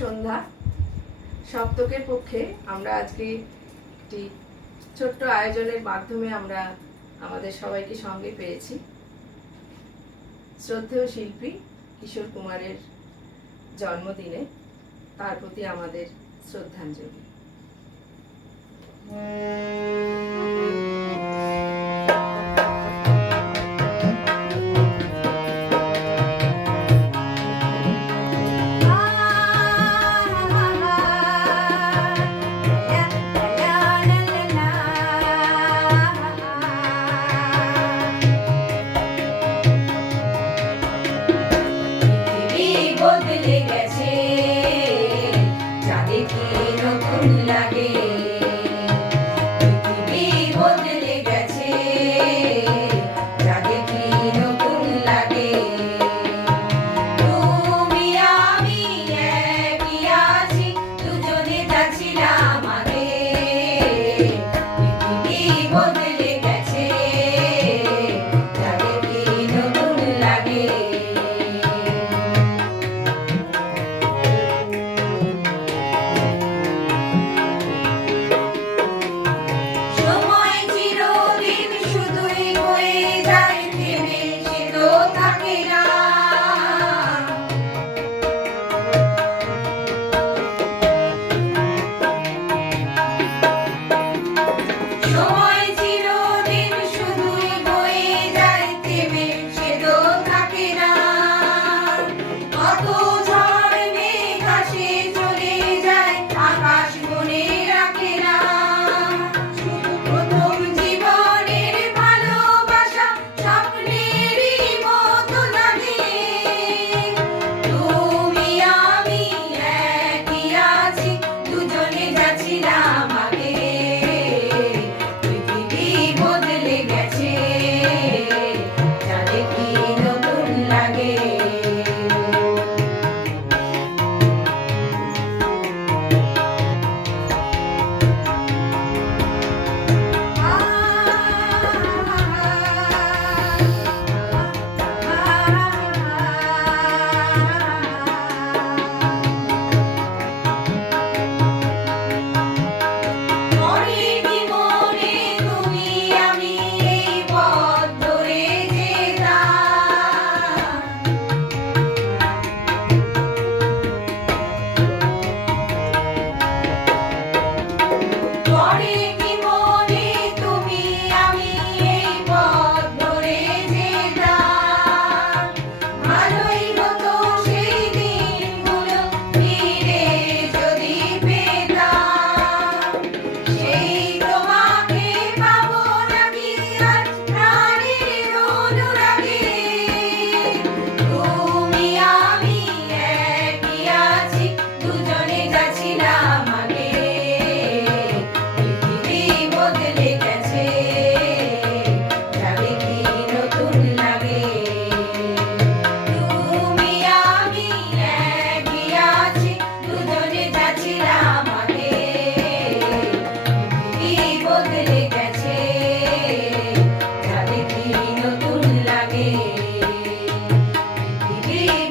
সন্ধ্যা। সপ্তকের পক্ষে আমরা আজকে একটি ছোট্ট আয়োজনের মাধ্যমে আমরা আমাদের সবাইকে সঙ্গে পেয়েছি। শ্রদ্ধেয় শিল্পী কিশোর কুমারের জন্মদিনে তার প্রতি আমাদের শ্রদ্ধাঞ্জলি। বদলে গেছে, যা দেখি নতুন লাগে। পৃথিবী বদলে গেছে, যা দেখি নতুন লাগে। তুমি আমি একই আছি, দুজনে যাচ্ছিলাম আগে। পৃথিবী বদলে গেছে, যা দেখি নতুন লাগে।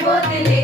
বদলে